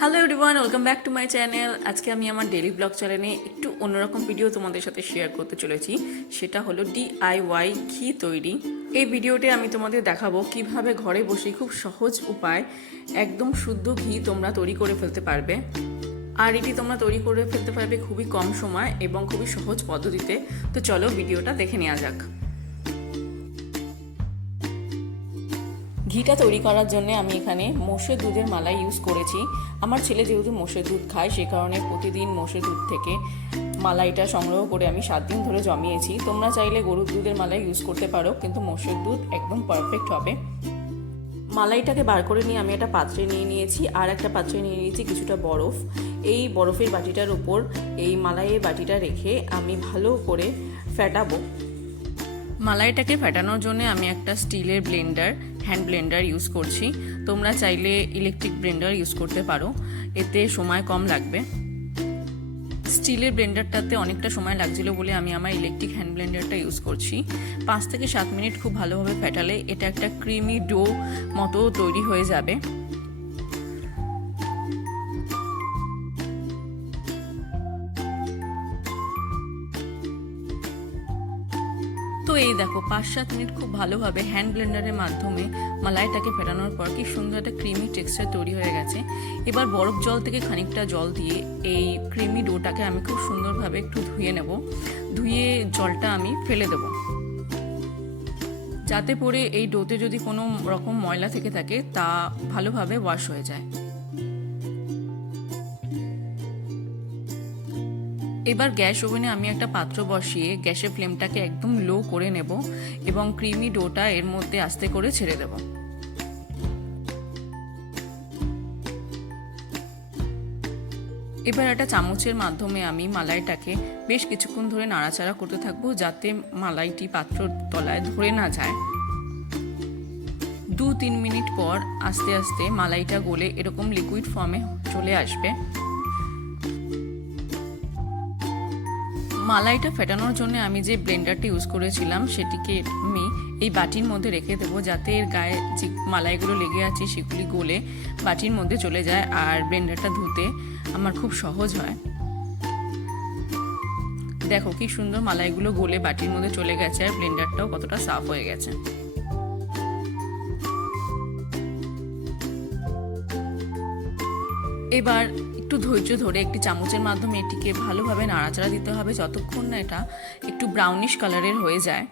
Hello everyone, welcome back to my channel. আজকে আমি আমার ডেইলি ব্লগ চ্যানেলে একটু অন্যরকম ভিডিও তোমাদের সাথে শেয়ার করতে চলেছি। সেটা হলো ডিআইওয়াই ঘি তৈরি। এই ভিডিওতে আমি তোমাদের দেখাবো কিভাবে ঘরে বসে খুব সহজ উপায় একদম শুদ্ধ ঘি তোমরা তৈরি করে ফেলতে পারবে। আর এটি তোমরা তৈরি করে ফেলতে পারবে খুবই কম সময় এবং খুবই সহজ পদ্ধতিতে। তো চলো ভিডিওটা দেখে নেওয়া যাক। ঘিটা তৈরি করার জন্য আমি এখানে মোষের দুধের মালাই ইউজ করেছি। আমার ছেলে যেহেতু মোষের দুধ খায়, সে কারণে প্রতিদিন মোষের দুধ থেকে মালাইটা সংগ্রহ করে আমি 7 দিন ধরে জমিয়েছি। তোমরা চাইলে গরুর দুধের মালাই ইউজ করতে পারো, কিন্তু মোষের দুধ একদম পারফেক্ট হবে। মালাইটাকে বার করে নিয়ে আমি একটা পাত্রে নিয়ে নিয়েছি, আর একটা পাত্রে নিয়ে নিয়েছি কিছুটা বরফ। এই বরফের বাটিটার উপর এই মালাইয়ের বাটিটা রেখে আমি ভালো করে ফেটাবো। মালাইটাকে ফেটানোর জন্য আমি একটা স্টিলের ব্লেন্ডার, হ্যান্ড ব্লেন্ডার ইউজ করছি। তোমরা চাইলে ইলেকট্রিক ব্লেন্ডার ইউজ করতে পারো, এতে সময় কম লাগবে। স্টিলের ব্লেন্ডারটাতে অনেকটা সময় লাগছিল বলে আমি আমার ইলেকট্রিক হ্যান্ড ব্লেন্ডারটা ইউজ করছি। 5 থেকে 7 মিনিট খুব ভালোভাবে ফেটালে এটা একটা ক্রিমি ডো মতো তৈরি হয়ে যাবে। তো এই দেখো 5-7 মিনিট খুব ভালোভাবে হ্যান্ড ব্লেন্ডারের মাধ্যমে মালাইটাকে ফেটানোর পর কি সুন্দর একটা ক্রিমি টেক্সচার তৈরি হয়ে গেছে। এবার বরফ জল থেকে খানিকটা জল দিয়ে এই ক্রিমি ডোটাকে আমি খুব সুন্দরভাবে একটু ধুয়ে নেব। ধুয়ে জলটা আমি ফেলে দেব, যাতে করে এই ডোতে যদি কোনো রকম ময়লা থেকে থাকে তা ভালোভাবে ওয়াশ হয়ে যায়। এবার গ্যাস ওভেনে আমি একটা পাত্র বসিয়ে গ্যাসের ফ্লেমটাকে একদম লো করে নেব এবং ক্রিমি ডোটা এর মধ্যে আস্তে করে ছেড়ে দেব। এবার একটা চামচের মাধ্যমে আমি মালাইটাকে বেশ কিছুক্ষণ ধরে নাড়াচাড়া করতে থাকবো, যাতে মালাইটি পাত্রর তলায় ধরে না যায়। 2-3 মিনিট পর আস্তে আস্তে মালাইটা গলে এরকম লিকুইড ফর্মে চলে আসবে। মালাইটা ফেটানোর জন্য আমি যে ব্লেন্ডারটা ইউজ করেছিলাম সেটিকে আমি এই বাটির মধ্যে রেখে দেবো, যাতে এর গায়ে যে মালাইগুলো লেগে আছে সেগুলি গলে বাটির মধ্যে চলে যায় আর ব্লেন্ডারটা ধুতে আমার খুব সহজ হয়। দেখো কি সুন্দর মালাইগুলো গলে বাটির মধ্যে চলে গেছে আর ব্লেন্ডারটাও কতটা সাফ হয়ে গেছে। এবার একটু ধৈর্য ধরে একটি চামচের মাধ্যমে এটিকে ভালোভাবে নাড়াচাড়া দিতে হবে যতক্ষণ না এটা একটু ব্রাউনিশ কালারের হয়ে যায়।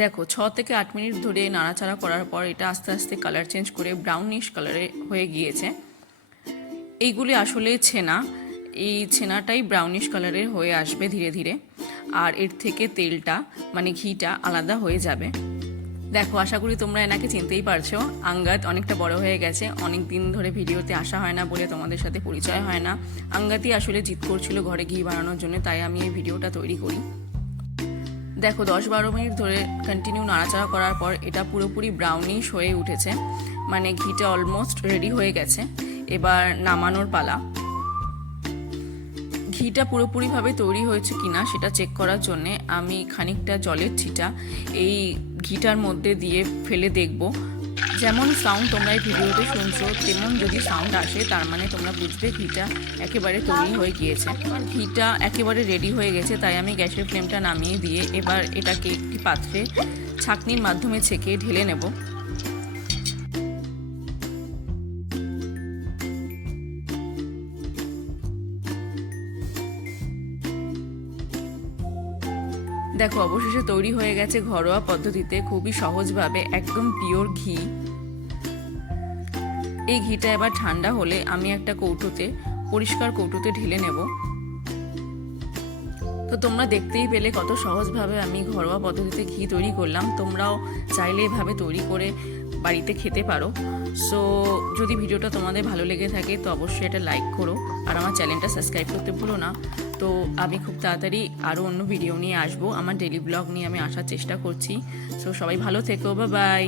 দেখো 6 থেকে 8 মিনিট ধরে নাড়াচাড়া করার পর এটা আস্তে আস্তে কালার চেঞ্জ করে ব্রাউনিশ কালারে হয়ে গিয়েছে। এইগুলি আসলে ছেনা, এই ছেনাটাই ব্রাউনিশ কালারের হয়ে আসবে ধীরে ধীরে, আর এর থেকে তেলটা মানে ঘিটা আলাদা হয়ে যাবে। দেখো আশা করি তোমরা এনাকে চিনতেই পারছো। আঙ্গাত অনেকটা বড় হয়ে গেছে, অনেক দিন ধরে ভিডিওতে আসা হয় না বলে তোমাদের সাথে পরিচয় হয় না। আঙ্গাতই আসলে জিদ করছিল ঘরে ঘি বানানোর জন্য, তাই আমি এই ভিডিওটা তৈরি করি। দেখো 10-12 মিনিট ধরে কন্টিনিউ নাড়াচাড়া করার পর এটা পুরোপুরি ব্রাউনিশ হয়ে উঠেছে, মানে ঘিটা অলমোস্ট রেডি হয়ে গেছে। এবার নামানোর পালা। ঘিটা পুরোপুরিভাবে তৈরি হয়েছে কিনা সেটা চেক করার জন্য আমি খানিকটা জলের ছিটা এই ঘিটার মধ্যে দিয়ে ফেলে দেখব। যেমন সাউন্ড তোমরা এই ভিডিওতে শুনছো তেমন যদি সাউন্ড আসে তার মানে তোমরা বুঝবে ঘিটা একেবারে তৈরি হয়ে গিয়েছে। ঘিটা একেবারে রেডি হয়ে গেছে, তাই আমি গ্যাসের ফ্লেমটা নামিয়ে দিয়ে এবার এটাকে একটি পাত্রে ছাঁকনির মাধ্যমে ছেঁকে ঢেলে নেব। দেখো অবশেষে তৈরি হয়ে গেছে ঘরোয়া পদ্ধতিতে খুবই সহজভাবে একদম পিওর ঘি। এই ঘিটা এবার ঠান্ডা হলে আমি একটা কৌটোতে, পরিষ্কার কৌটোতে ঢেলে নেব। তো তোমরা দেখতেই পেলে কত সহজভাবে আমি ঘরোয়া পদ্ধতিতে ঘি তৈরি করলাম। তোমরাও চাইলে এভাবে তৈরি করে বাড়িতে খেতে পারো। সো যদি ভিডিওটা তোমাদের ভালো লেগে থাকে তো অবশ্যই এটা লাইক করো আর আমার চ্যানেলটা সাবস্ক্রাইব করতে ভুলো না। তো আমি খুব তাড়াতাড়ি আরও অন্য ভিডিও নিয়ে আসবো, আমার ডেইলি ব্লগ নিয়ে আমি আসার চেষ্টা করছি। সো সবাই ভালো থেকো, বাই বাই।